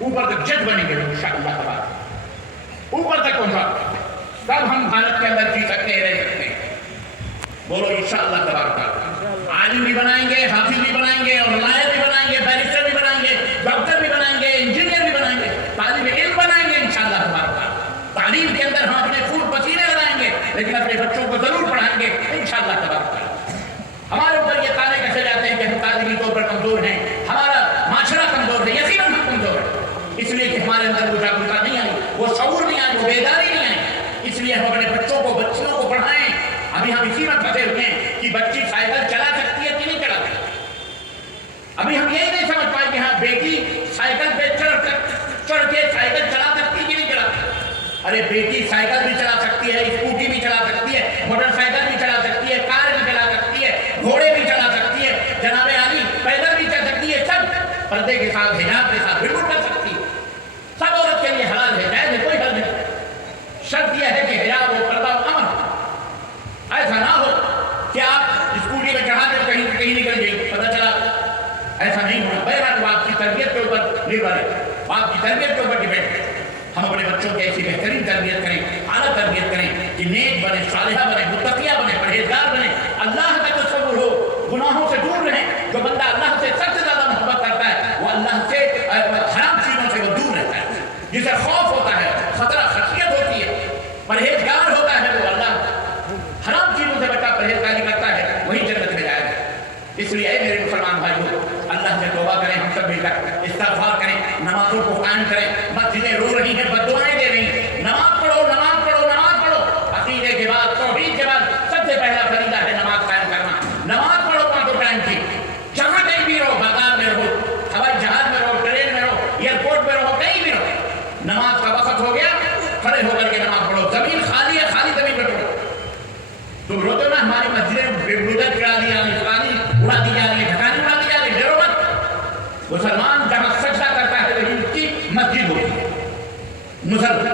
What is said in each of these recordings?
اوپر تک جج بنیں گے انشاءاللہ تبارک، اوپر تک پہنچا تب ہم بھارت کے اندر جی سکتے ہیں، رہ سکتے ہیں۔ بولو انشاءاللہ تبارک، عالم بھی بنائیں گے، حافظ بھی بنائیں گے، اور لائر بھی بنائیں گے، بیرسٹر بھی بنائیں گے، ڈاکٹر بھی بنائیں گے، انجینئر بھی بنائیں گے، طالب علم بنائیں گے انشاءاللہ تبارک۔ تعلیم کے اندر ہم اپنے خون پسینے لگائیں گے، لیکن اپنے بچوں کو ضرور پڑھائیں گے انشاءاللہ تبارک۔ ہمارے اوپر یہ تانے کسے جاتے ہیں کہ ہم تعلیمی طور پر کمزور ہیں، ہمارا معاشرہ کمزور ہے، یقیناً ہم کمزور ہیں، اس لیے کہ ہمارے اندر وہ جاگرتا نہیں آئی، وہ شعور نہیں آئی، وہ بیداری نہیں آئی۔ اس لیے ہم اپنے بچوں کو، بچیوں کو پڑھائیں۔ ابھی ہم اسی میں پھنسے ہوئے ہیں کہ بچی سائیکل چلا سکتی ہے کہ نہیں چلا سکتی۔ ابھی ہم یہی نہیں سمجھ پائے کہ ہاں بیٹی سائیکل پہ چڑھ کے سائیکل چلا سکتی کہ نہیں چلا سکتی۔ ارے بیٹی سائیکل بھی چلا سکتی ہے، اسکوٹی بھی چلا سکتی ہے، موٹر سائیکل بھی چلا سکتی ہے، کار بھی چلا سکتی ہے، گھوڑے بھی چلا سکتی ہے، جناب عالی پیدل بھی چل سکتی ہے، سب پردے کے ساتھ، حجاب کے ساتھ بالکل کر سکتی ہے۔ سب عورت کے لیے حلال ہے، جائز ہے، کوئی حل نہیں۔ شرط یہ ہے کہ حجاب و پردہ و امن، ایسا نہ ہو کہ آپ اسکوٹی میں چڑھا دیں کہیں نکل جائیں، پتہ چلا ایسا نہیں ہونا۔ بہرحال وہ آپ کی تربیت کے اوپر نربھر ہے، آپ کی تربیت کے اوپر ڈیپینڈ ہے۔ ہم اپنے بچوں کی ایسی بہترین تربیت کریں، اعلیٰ تربیت کریں کہ نیک بنے، صالحہ بنے، متقیہ بنے، پرہیزگار بنے، اللہ کا تصور ہو، گناہوں سے دور رہیں۔ جو بندہ اللہ سے سب سے زیادہ محبت کرتا ہے وہ اللہ سے حرام چیزوں سے وہ دور رہتا ہے، جسے خوف ہوتا ہے، خطرہ خشیت ہوتی ہے، پرہیزگار ہوتا ہے، وہ اللہ حرام چیزوں سے بچہ پرہیزگاری کرتا ہے، وہی جنت میں جائے گا۔ اس لیے اے میرے مسلمان بھائیوں، اللہ سے توبہ کریں، ہم سب مل کر استغفار کریں، نمازوں کو قائم کریں۔ مسجدیں رو رہی ہیں، بددعائیں دے رہی ہیں، نماز پڑھو، نماز پڑھو، نماز پڑھو۔ عقیدے کے بعد، توحید کے بعد سب سے پہلا فریضہ ہے نماز قائم کرنا۔ نماز پڑھو پانچوں ٹائم کی، جہاں کہیں بھی رہو، بازار میں رہو، ہوائی جہاز میں رہو، ٹرین میں رہو، ایئرپورٹ میں رہو، کہیں بھی رہو، نماز کا وقت ہو گیا، کھڑے ہو کر کے نماز پڑھو۔ زمین خالی ہے، خالی زمین پہ پڑھو۔ تم روتے ہو نا ہماری مسجدیں بلڈر گرا دیا، فلانی اڑا دی جا رہی ہے، ٹھکانی اڑا دی جا رہی ہے، ڈرو مت۔ مسلمان جہاں سجدہ کرتا ہے وہی اس کی مسجد ہوتی ہے۔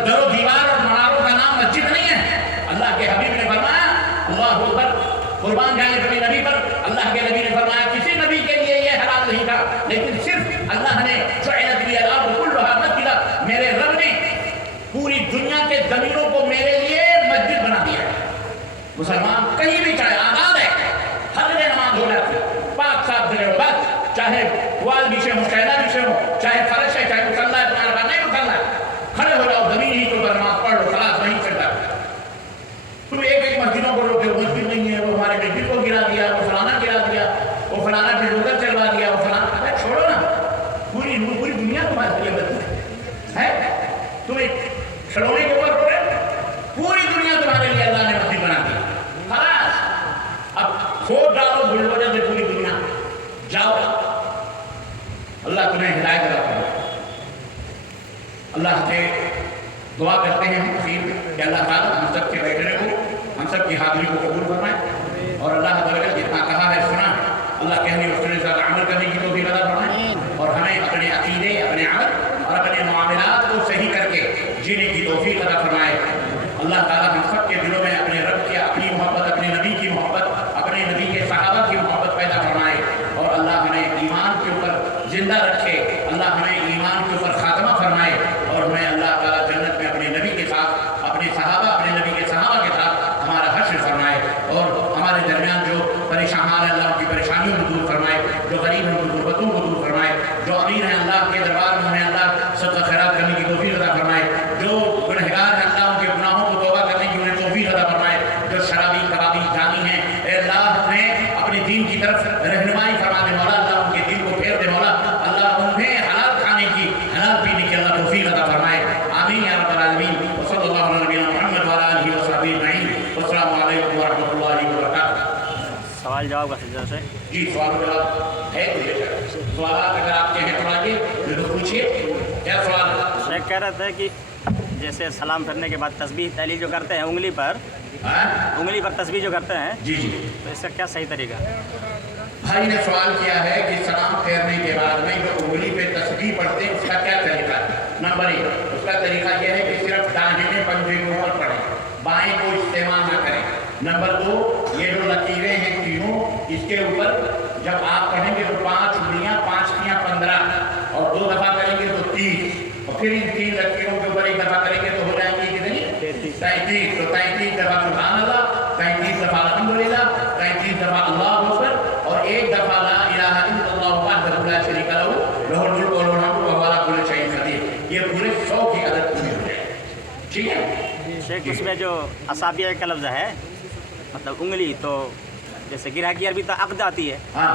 در و دیوار اور مناروں کا نام مسجد نہیں ہے۔ اللہ کے حبیب نے فرمایا، اللہ اکبر، قربان جائیں اپنے نبی پر، اللہ کے نبی نے فرمایا کسی نبی کے لیے یہ حرام نہیں تھا، لیکن صرف اللہ نے جعلت لی الارض کلھا مسجدا، میرے رب نے پوری دنیا کے زمینوں کو میرے لیے مسجد بنا دیا ہے۔ مسلمان کہیں بھی چاہے آزاد ہے، ہر جگہ نماز ہو جاتی ہے، پاک صاف جگہ ہو، بس چاہے وال بچھے ہوں، چائنا بچھے ہوں، چاہے فرش ہے، چاہے مصلی ہے، تمہارا بات نہیں مصلی، کھڑے ہو جاؤ، زمین ہی کے اوپر نماز پڑھ لو، خلاص وہیں چلتا ہے۔ تم ایک مسجدوں کو روکے ہو، مسجد نہیں ہے، وہ ہمارے مسجد کو گرا دیا، وہ فلانا گرا دیا، وہ فلانا بلڈوزر چلوا دیا، وہ فلانا، ارے چھوڑو نا، پوری دنیا تمہارے لیے مسجد ہے۔ تم ایک کھلونے کے اوپر رو رہے ہو، پوری دنیا تمہارے لیے اللہ نے مسجد بنا دی، خلاص۔ اب کھود ڈالو بلڈوزر سے پوری دنیا، جاؤ، اللہ تمہیں ہدایت عطا فرمائے۔ اللہ سے دعا کرتے ہیں ہم کہ اللہ تعالیٰ ہم سب کے بیٹھنے کو، ہم سب کی حاضری کو قبول فرمائے، اور اللہ تعالیٰ جتنا کہا ہے سنا، اللہ کہنے اور سننے سے عمل کرنے کی توفیق عطا فرمائے، اور ہمیں اپنے عقیدے، اپنے عمل اور اپنے معاملات کو صحیح کر کے جینے کی توفیق عطا فرمائے۔ اللہ تعالیٰ ہم سب کے دلوں میں اپنے رب کی اپنی محبت، اپنے نبی کی محبت، اپنے نبی کے صحابہ کی محبت پیدا فرمائے، اور اللہ ہمیں ایمان کے اوپر زندہ رکھے، اللہ ہمیں ایمان کے اوپر خاتمہ فرمائے، اور ہمیں اللہ تعالیٰ جنت میں اپنے نبی کے ساتھ، اپنے صحابہ، اپنے نبی کے صحابہ کے ساتھ ہمارا حشر فرمائے، اور ہمارے درمیان جو پریشان ہیں اللہ ان کی پریشانیوں کو دور فرمائے، جو غریب ہیں ان کی غربتوں کو دور فرمائے، جو امیر ہیں اللہ کے دربار میں انہیں اللہ صدقہ خیرات کرنے کی توفیق عطا فرمائے، جو گنہگار ہیں اللہ ان کے گناہوں کو توبہ کرنے کی انہیں توفیق عطا فرمائے، جو شرابی کبابی جانی ہیں اے اللہ انہیں اپنے دین کی طرف رہنمائی فرما دے مولا، اللہ ان کے دل کو پھیر دے مولا، اللہ انہیں حلال کھانے کی، حلال پینے کی اللہ توفیق عطا فرمائے، آمین یا رب العالمین، وصلی اللہ علی نبینا محمد وعلی آلہ وصحبہ اجمعین، والسلام علیکم ورحمۃ اللہ وبرکاتہ۔ سوال جواب کا سلسلہ سے جی سوال جواب ہے، سوالات اگر آپ کے ہیں تو آئیے ضرور پوچھیے، کیا سوال ہے؟ شیخ کہہ رہے تھے کہ جیسے سلام پھرنے کے بعد تسبیح تحلیل جو کرتے ہیں انگلی پر تسبیح جو کرتے ہیں، جی جی تو اس کا کیا صحیح طریقہ؟ بھائی نے سوال کیا ہے کہ سلام پھیرنے کے بعد میں جو انگلی پہ تسبیح پڑھتے ہیں اس کا کیا طریقہ ہے؟ نمبر 1، اس کا طریقہ یہ ہے کہ صرف داہنے پنجے کے اوپر پڑھیں، بائیں کو استعمال نہ کریں۔ نمبر 2، یہ جو لکیریں ہیں تینوں، اس کے اوپر جب آپ پڑھیں گے تو 5 انگلیاں، 5 کیاں 15، اور 2 دفعہ کریں گے تو 30، फिर इन 3 लकीरों के ऊपर एक दफा करेंगे तो हो जाएंगे कितनी 33। तो 33 दफा सुभान अल्लाह, 33 दफा अल्हम्दुलिल्लाह, 33 दफा अल्लाहु अकबर और एक दफा ला इलाहा इल्लल्लाह वहदहु ला शरीका लहू लहुल मुल्कु व लहुल हम्दु व हुवा अला कुल्ली शैइन कदीर। ये पूरे 100 की अदद पूरी हो जाएगी। ठीक है शेख, उसमें जो असाबिया का लफ्ज़ है, मतलब उंगली, तो जैसे गिरा की अरबी तो अक़द आती है, हाँ,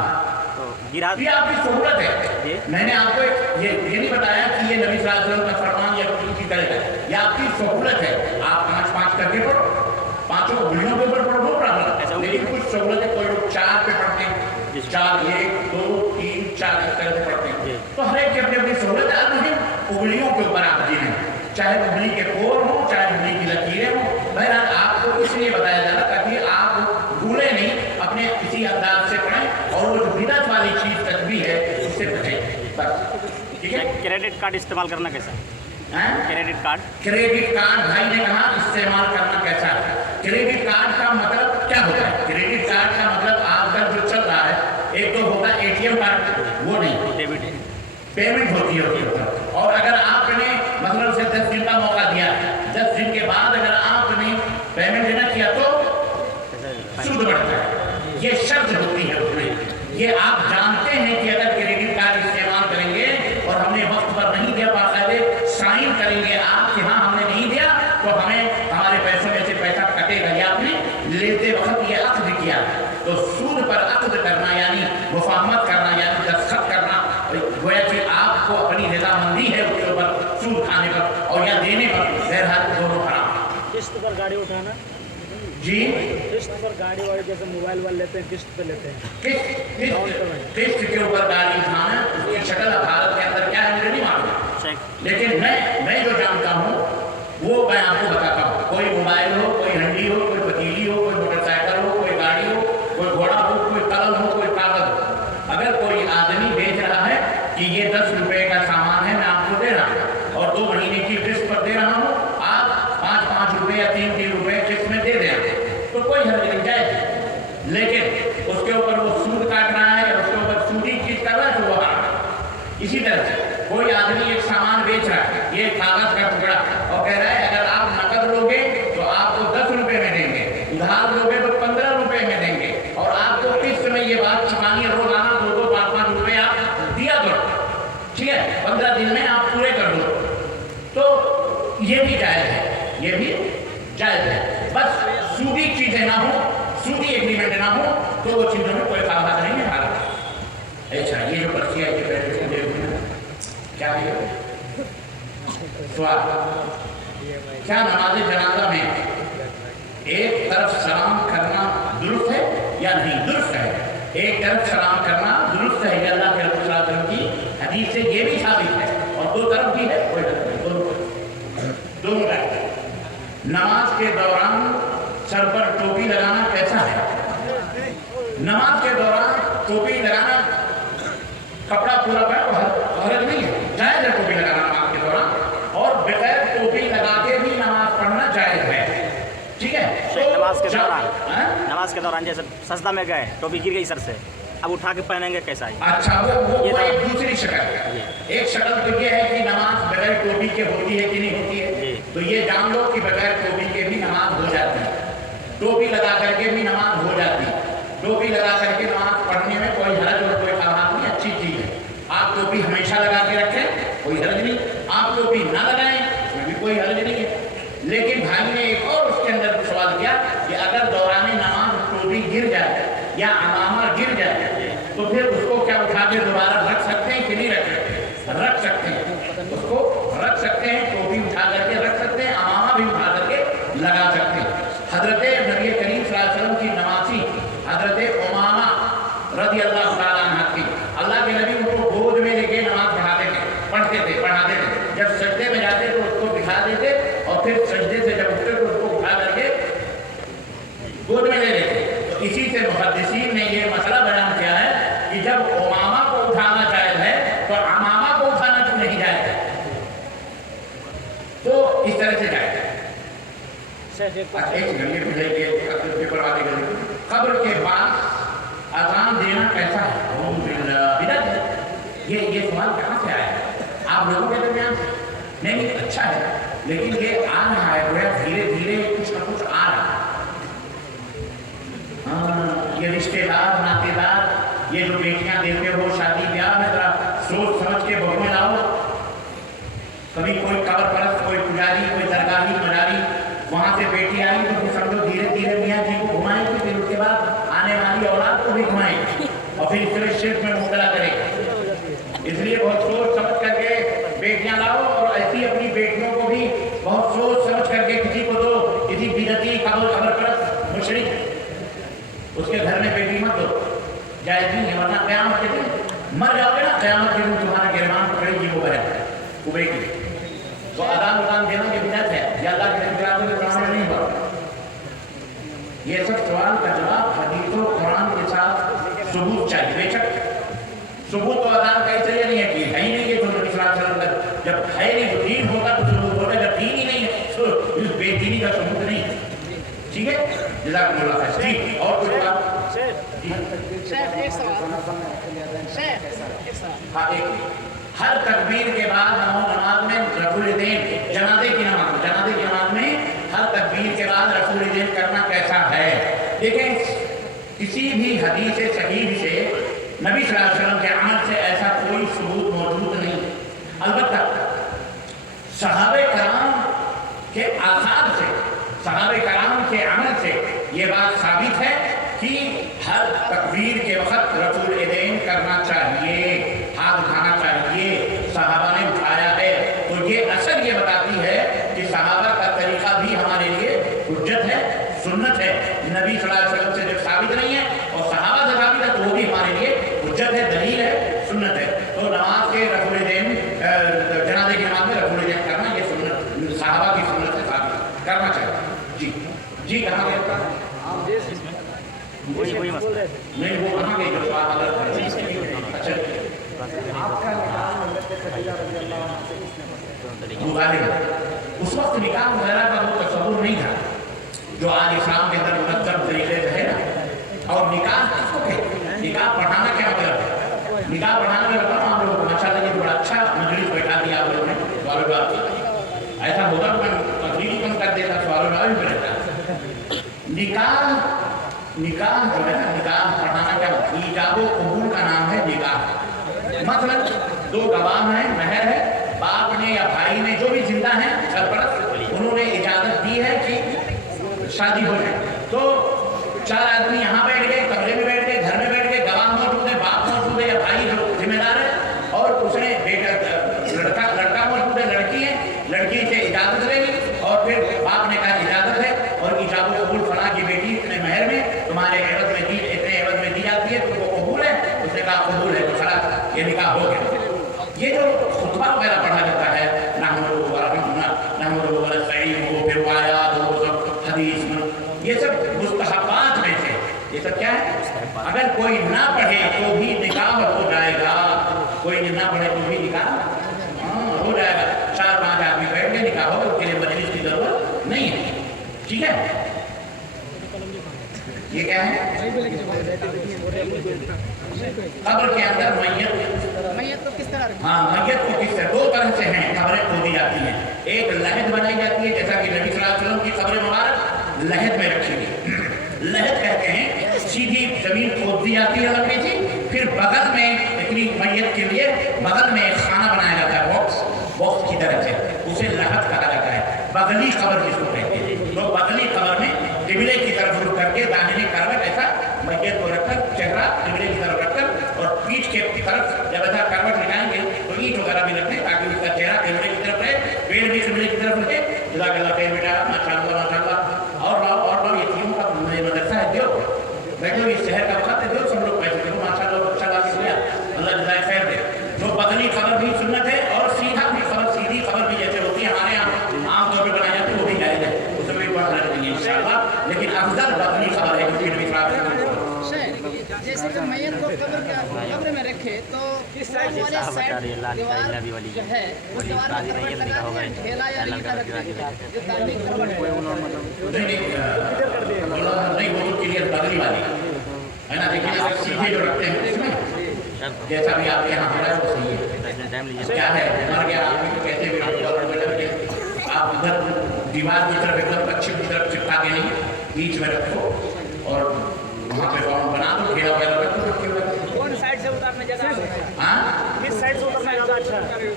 तो गिरा ये आपकी सहूलत है। मैंने आपको ये नहीं बताया कि ये नबी सल्लल्लाहु अलैहि वसल्लम का फरमान या कुछ की तरह है, ये आपकी सहूलत है। आप 5-5 करके पढ़ो, पांचों उंगलियों के ऊपर पढ़ो, नो प्रॉब्लम। लेकिन कुछ सहूलत है, कोई लोग 4 पे पढ़ते हैं, 4 1 2 3 4 इस तरह से पढ़ते हैं। तो हर एक की अपनी अपनी सहूलत है। अब उंगलियों के ऊपर आप जी लें, चाहे उंगली के कोर हो, चाहे उंगली की लकीरें हो। बहरहाल आपको इसलिए बताया जा रहा ताकि आप भूले नहीं, अपने किसी अंदाज से पढ़ें और वो जो बिदअत वाली चीज तस्बीह है उससे बचें बस। ठीक है। क्रेडिट कार्ड इस्तेमाल करना कैसा है? क्रेडिट कार्ड भाई ने कहा इस्तेमाल करना कैसा है। क्रेडिट कार्ड का मतलब क्या होता है? क्रेडिट कार्ड का मतलब आजकल जो चल रहा है, एक तो होता है एटीएम कार्ड, वो नहीं, डेबिट पेमेंट होती है। और अगर आपने मतलब से 10 दिन का मौका दिया, 10 दिन के बाद अगर आपने पेमेंट देना किया तो सूद बढ़ता है, ये शर्त होती है उसमें। ये आप जानते हैं कि अगर क्रेडिट कार्ड इस्तेमाल करेंगे और हमने वक्त पर नहीं दिया, बाकायदे साइन करेंगे आप कि हाँ हमने नहीं दिया तो हमें हमारे पैसों में से पैसा कटेगा, या आपने लेते वक्त ये अक़द किया। तो सूद पर अक़द करना यानी मुफाहमत करना यानी दस्तखत करना, गोया कि आपको अपनी रज़ामंदी है उसके ऊपर सूद खाने पर और या देने पर, बहरहाल दोनों हराम। किस्त पर गाड़ी उठाना जी, किस्त पर गाड़ी वाले जैसे मोबाइल वाले लेते हैं, किस्त पे लेते हैं, किस्त के ऊपर गाड़ी उठाना, उसकी शक्ल भारत के अंदर क्या है मुझे नहीं मालूम, लेकिन मैं जो जानता हूँ वो मैं आपको बताता हूँ। कोई मोबाइल हो, कोई हंडी हो, कोई पतीली हो, कोई मोटरसाइकिल हो, कोई गाड़ी हो, कोई घोड़ा हो, कोई कलम हो, कोई कागज हो, अगर कोई आदमी बेच रहा है कि ये 10 रुपए का सामान है, मैं आपको दे रहा हूँ और 2 महीने की किस्त पर दे रहा हूँ, आप 5-5 रुपए या 3-3 रुपए किस्त में दे दें, तो कोई हर्ज नहीं जाए। लेकिन उसके ऊपर वो सूद काट रहा है या उसके ऊपर सूदी चीज कर रहा है तो वो हराम है। इसी तरह से कोई आदमी एक सामान बेच रहा है, ये कागज का टुकड़ा, और कह रहा है अगर आप नकद लोगे तो आपको 10 रुपए में देंगे, उधार लोगे तो 15 रुपए में देंगे, और आपको किस्त में ये बात चुकानी है, रोजाना 2-2 5-5 रुपए आप दिया करो, ठीक है, 15 दिन में आप पूरे कर दो, तो ये भी जायज है, ये भी जायज है। बस सूदी चीजें ना हो, सूदी एग्रीमेंट ना हो, तो वो चीजों में कोई कागज नहीं है भारत। अच्छा, ये जो पर्ची है क्या है? सवाल क्या नमाज जनाजा में एक तरफ सलाम करना दुरुस्त है या नहीं दुरुस्त है? एक तरफ सलाम करना दुरुस्त है, ये अल्लाह के रसूल सल्लल्लाहु अलैहि वसल्लम की हदीस से ये भी साबित है, और 2 तरफ भी है, कोई दोनों है। नमाज के दौरान सर पर टोपी लगाना कैसा है? नमाज के दौरान टोपी लगाना, कपड़ा पूरा हरज नहीं है, जायज है टोपी लगाना नमाज के दौरान, और बगैर टोपी लगा के भी नमाज पढ़ना जायज है, ठीक है। तो नमाज के दौरान जैसे सजदा में गए, टोपी गिर गई सर से, अब उठा के पहनेंगे कैसा है? अच्छा, वो एक दूसरी शक्ल है। एक शक्ल तो ये है कि नमाज बगैर टोपी के होती है कि नहीं होती है, तो ये जान लो कि बगैर टोपी के भी नमाज हो जाती है, टोपी लगा करके भी नमाज हो जाती है। टोपी लगा करके नमाज पढ़ने में कोई हरज और कोई खराब नहीं, अच्छी चीज है। आप टोपी हमेशा लगा के रखें, कोई हरज नहीं, आप टोपी ना लगाएं, उसमें भी कोई हरज नहीं है। लेकिन भाई ने एक और उसके अंदर सवाल किया कि अगर दौरान नमाज टोपी गिर जाए या अमामा गिर जाए तो फिर उसको क्या उठा के दोबारा रख सकते हैं कि नहीं रख सकते? रख सकते हैं, उसको रख सकते हैं, टोपी उठा करके रख सकते हैं, अमामा भी उठा करके लगा सकते हैं। हजरत नबी करीम सल्लल्लाहु अलैहि वसल्लम की नवासी हजरत उमामा रज़ी अल्लाह तआला अन्हा की, अल्लाह के नबी उनको गोद में लेके नमाज पढ़ाते थे। जब सजदे में जाते तो उसको बिठा देते और फिर सजदे से जब उठते तो उसको उठा करके गोद में ले लेते। तो इसी से मुहद्दिसीन ने ये मसला बयान किया है कि जब उमामा को उठाना जायज है तो अमामा को उठाना क्यों नहीं जायज है? तो इस तरह से जायज है। कब्र के पास अजान देना कैसा है? बिदअत है। ये सवाल कहाँ से आया? आप लोगों के दरमियान नहीं अच्छा है, लेकिन ये आ रहा है गोया धीरे धीरे कुछ ना कुछ आ रहा है। हाँ, ये रिश्तेदार नातेदार, ये जो बेटियां देते हो शादी ब्याह में, जरा सोच समझ के बहू में लाओ। कभी कोई कबर परस्त, कोई पुजारी, कोई दरगाही मजारी, वहां से बेटी आई तो फिर समझो धीरे धीरे मियाँ जी को घुमाएंगे, फिर उसके बाद आने वाली औलाद को भी घुमाएंगे और फिर इसमें शिर्क में मुबतला करेंगे। इसलिए बहुत सोच समझ करके बेटियां लाओ, और ऐसी अपनी बेटियों को भी बहुत सोच समझ करके किसी को दो, किसी बिदती खबर परस्त मुशरिक उसके घर में बेटी मत दो, जायज नहीं है, वरना क़यामत के दिन मर जाओगे ना, क़यामत के दिन तुम्हारा गिरबान पकड़ेगी वो बहन वो बेटी। तो अदान देना ये बिदअत है, या अल्लाह के नबी नहीं हुआ। ये सब सवाल का जवाब हदीसों कुरान के साथ सबूत चाहिए। बेशक सबूत तो अदान का इसलिए नहीं है कि है ही नहीं, ये तो नबी सल्लल्लाहु अलैहि वसल्लम जब है नहीं तो दीन होगा तो सबूत होगा, जब दीन ही नहीं है तो इस बेदीनी का सबूत नहीं है। ठीक है, जज़ाकुमुल्लाह खैर। जी और कोई बात? हाँ, एक हर तकबीर के बाद नमाज में रसूलदैन जनाजे की नमाज में हर तकबीर के बाद रसूलदैन करना कैसा है? देखें, किसी भी हदीस सहीह से नबी सल्लल्लाहु अलैहि वसल्लम के अमल से ऐसा कोई सबूत मौजूद नहीं। अलबत्ता सहाबे कराम के आसार से, सहाबे कराम के अमल से ये बात साबित है कि हर तकबीर के वक्त रसूलदैन करना चाहिए, हाथ उठाना चाहिए। सहाबा ने उठाया है, तो ये असर ये बताती है कि सहाबा का तरीका भी हमारे लिए हुज्जत है, सुन्नत है। नबी सल्लल्लाहु अलैहि वसल्लम से जब साबित नहीं है और सहाबा से साबित है तो वो भी हमारे लिए हुज्जत है, दलील है, सुन्नत है। तो नमाज के रसूलदैन जनाजे की नमाज में रसूलदैन करना ये सुन्नत, सहाबा की सुन्नत से साबित करना चाहिए। जी जी, कहाँ गए? वही नहीं, वो कहाँ गए जो बात अलग है। अच्छा, उस वक्त निकाह वगैरह का वो तस्वुर नहीं था जो आज इस्लाम के अंदर मुनज़्ज़म तरीके से है ना। और निकाह किसको कहते हैं? निकाह पढ़ाना क्या मतलब है? निकाह पढ़ाना में बताओ आप लोगों को, माशाअल्लाह ये बड़ा अच्छा मजलिस बैठा दिया आप लोगों ने, सवाल जवाब की। ऐसा होता तो मैं तकरीर कम कर देता, सवाल जवाब भी रहता। निकाह जो है ना, निकाह पढ़ाना क्या मतलब? ईजाब कबूल का नाम है निकाह। मतलब दो गवाह हैं, महर है, बाप ने या भाई ने जो भी जिंदा है सरपरस्त, उन्होंने इजाजत दी है कि शादी हो जाए। तो चार आदमी यहाँ बैठ गए, कमरे में बैठ गए, घर में बैठ गए, गवाह मौजूद है, बाप मौजूद है या भाई जो जिम्मेदार है, और उसने बेटा लड़का मौजूद है, लड़की है, लड़की से इजाजत लेगी और फिर बाप ने कहा इजाजत है और इजाब कबूल फला की बेटी इतने महर में तुम्हारे एवज में दी, इतने एवज में दी जाती है, तुमको कबूल है? उसने कहा कबूल है, तो खड़ा ये निकाह हो गया। ये जो खुतबा वगैरह पढ़ा जाता है, हदीस में, ये सब मुस्तहबात में से, ये सब क्या है? अगर कोई ना पढ़े तो भी निकाह हो जाएगा, कोई ना पढ़े तो भी निकाह हो जाएगा। 4-5 आदमी बैठ के निकाह हो, उसके लिए मजलिस की जरूरत नहीं है। ठीक है, ये क्या है? कब्र के अंदर मैयत तो किस तरह? हाँ, मैयत को किस तरह? 2 तरह से हैं कब्रें खोदी जाती हैं। एक लहद बनाई जाती है, जैसा कि नबी सल्लल्लाहु अलैहि वसल्लम की कब्र मुबारक लहद में रखी गई। लहद कहते हैं सीधी जमीन खोद दी जाती है लकड़ी से, फिर बगल में इतनी मैयत के लिए बगल में एक खाना बनाया जाता है, बॉक्स की तरह से, उसे लहद कहा जाता है। बगली कब्र जिसको कहते हैं, तो बगली कब्र में किबले की तरफ रुक करके दाहिने करवट ऐसा मैयत को रखकर, चेहरा किबले की तरफ रखकर और पीठ के तरफ जब ऐसा करवट लगाएंगे तो ईंट वगैरह भी रखें ताकि उसका चेहरा किबले की तरफ रहे, पेड़ भी किबले की तरफ रखे। जज़ाकल्लाह खैर बेटा, माशाअल्लाह। और ये टीम का मदरसा है, जो बैठो, इस शहर का वक्त है, जो सब लोग पैसे दो, माशाअल्लाह अच्छा बात किया, अल्लाह जज़ाए खैर दे। जो बगली खबर भी सुन्नत है और सीधा भी खबर, सीधी खबर भी जैसे होती है हमारे यहाँ आमतौर पर बनाई जाती है, वो भी जायज़ है, उसमें भी बात नहीं है इंशाअल्लाह। लेकिन अफजल बगली खबर है क्योंकि जैसे कि मैयत को कब्र में रखे तो किस साइड जो है उस दीवार पर करवट लगा के ढेला या ईंटा रख दीजिए, जो धार्मिक करवट नहीं, वो तो क्लियर बगली वाली है ना। देखिए सीधे जो रखते हैं उसमें जैसा भी आपके यहाँ हो रहा है वो सही है। टाइम लीजिए। क्या है, मर गया आदमी तो कहते भी आप उधर दीवार की तरफ एकदम पश्चिम की तरफ चिपका के नहीं, बीच में रखो और वहाँ पे बाउंड बना दो, घेरा वगैरह रखो। कौन साइड से उतारने जगह है? हाँ, किस साइड से उतरना ज़्यादा अच्छा है?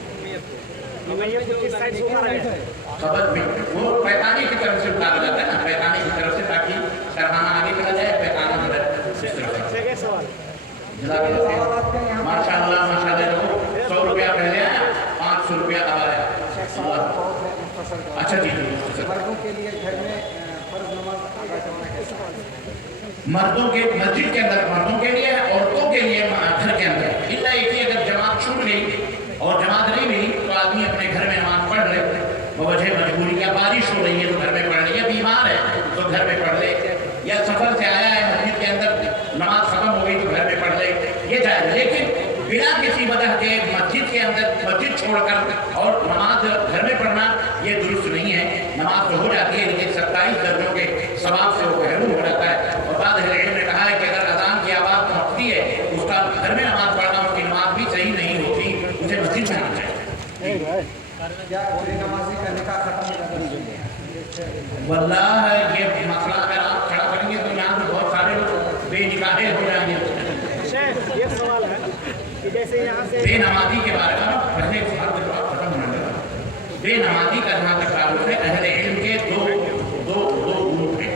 मैयत को किस साइड से उतारा जाए? खबर भी वो पैतानी की तरफ से उतारा जाता है ना, पैतानी की तरफ से, ताकि सरहाना आगे चला जाए, पैताना सेकंड सवाल। माशाल्लाह माशाल्लाह। 100 रुपया पहले आया, 500 रुपया अब आया। अच्छा जी, मर्दों के लिए घर में फर्ज नमाज अदा करना कैसे? मर्दों के मस्जिद के अंदर मर्दों के लिए, औरतों के लिए घर के अंदर। इतना एक ही, अगर जमात छूट गई और जमात नहीं मिली तो आदमी अपने घर में नमाज पढ़ ले, वजह मजबूरी, या बारिश हो रही है तो घर में पढ़ ले, या बीमार है तो घर में पढ़ ले, या सफर से आया है मस्जिद के अंदर नमाज खत्म हो गई तो घर में पढ़ ले, ये जाए। लेकिन बिना किसी वजह के मस्जिद के अंदर मस्जिद छोड़कर और नमाज घर में पढ़ना ये दुरुस्त नहीं है। नमाज तो हो जाती है लेकिन 27 दर्जों के सवाब से वो महरूम हो जाता है। और बाद इल्म ने कहा है कि अगर अजान की आवाज़ पहुँचती है उसका घर में नमाज पढ़ना, उसकी नमाज भी सही नहीं होती, उसे मस्जिद में आना चाहिए। क्या पूरी नमाजी का निकाह खत्म करना चाहिए? वल्लाह ये मसला अगर आप खड़ा करेंगे तो यहाँ पे बहुत सारे लोग बेनिकाहे हो जाएंगे। शेख, एक सवाल है कि जैसे यहाँ से बेनमाजी के बारे में पहले एक सवाल का जवाब खत्म होने लगा। बेनमाजी का जहाँ तक ताल्लुक है, अहले इल्म के दो ग्रुप हैं।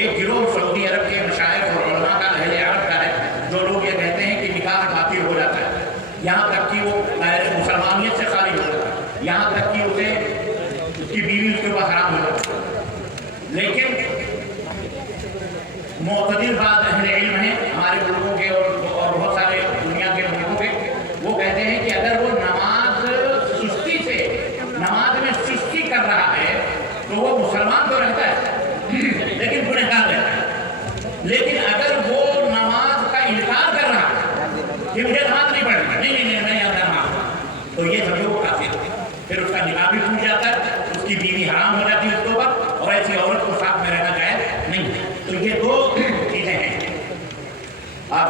एक गिरोह सऊदी अरब के मशाइख और उलमा का, अहले अरब का है, जो लोग ये कहते हैं कि निकाह बातिल हो जाता है, यहाँ तक कि वो गैर मुसलमानियत से खारिज हो जाता है, यहाँ तक कि उसकी बीवी उसके ऊपर हराम हो जाती है। लेकिन मुअतदिल बात अहले इल्म है हमारे मुल्कों के और बहुत सारे दुनिया के मुल्कों के, वो कहते हैं कि अगर वो नमाज में सुस्ती कर रहा है तो वो मुसलमान तो रहता है लेकिन गुनहगार रहता है। लेकिन अगर वो नमाज का इनकार कर रहा है कि मुझे नमाज नहीं पढ़नी, नहीं मैं यहाँ नमाज, तो ये समझो वो काफिर है। फिर उसका निकाह भी टूट जाता है, उसकी बीवी हराम हो जाती है उसके ऊपर, और ऐसी औरत को साथ में रहना जायज नहीं। तो ये दो चीजें हैं। आप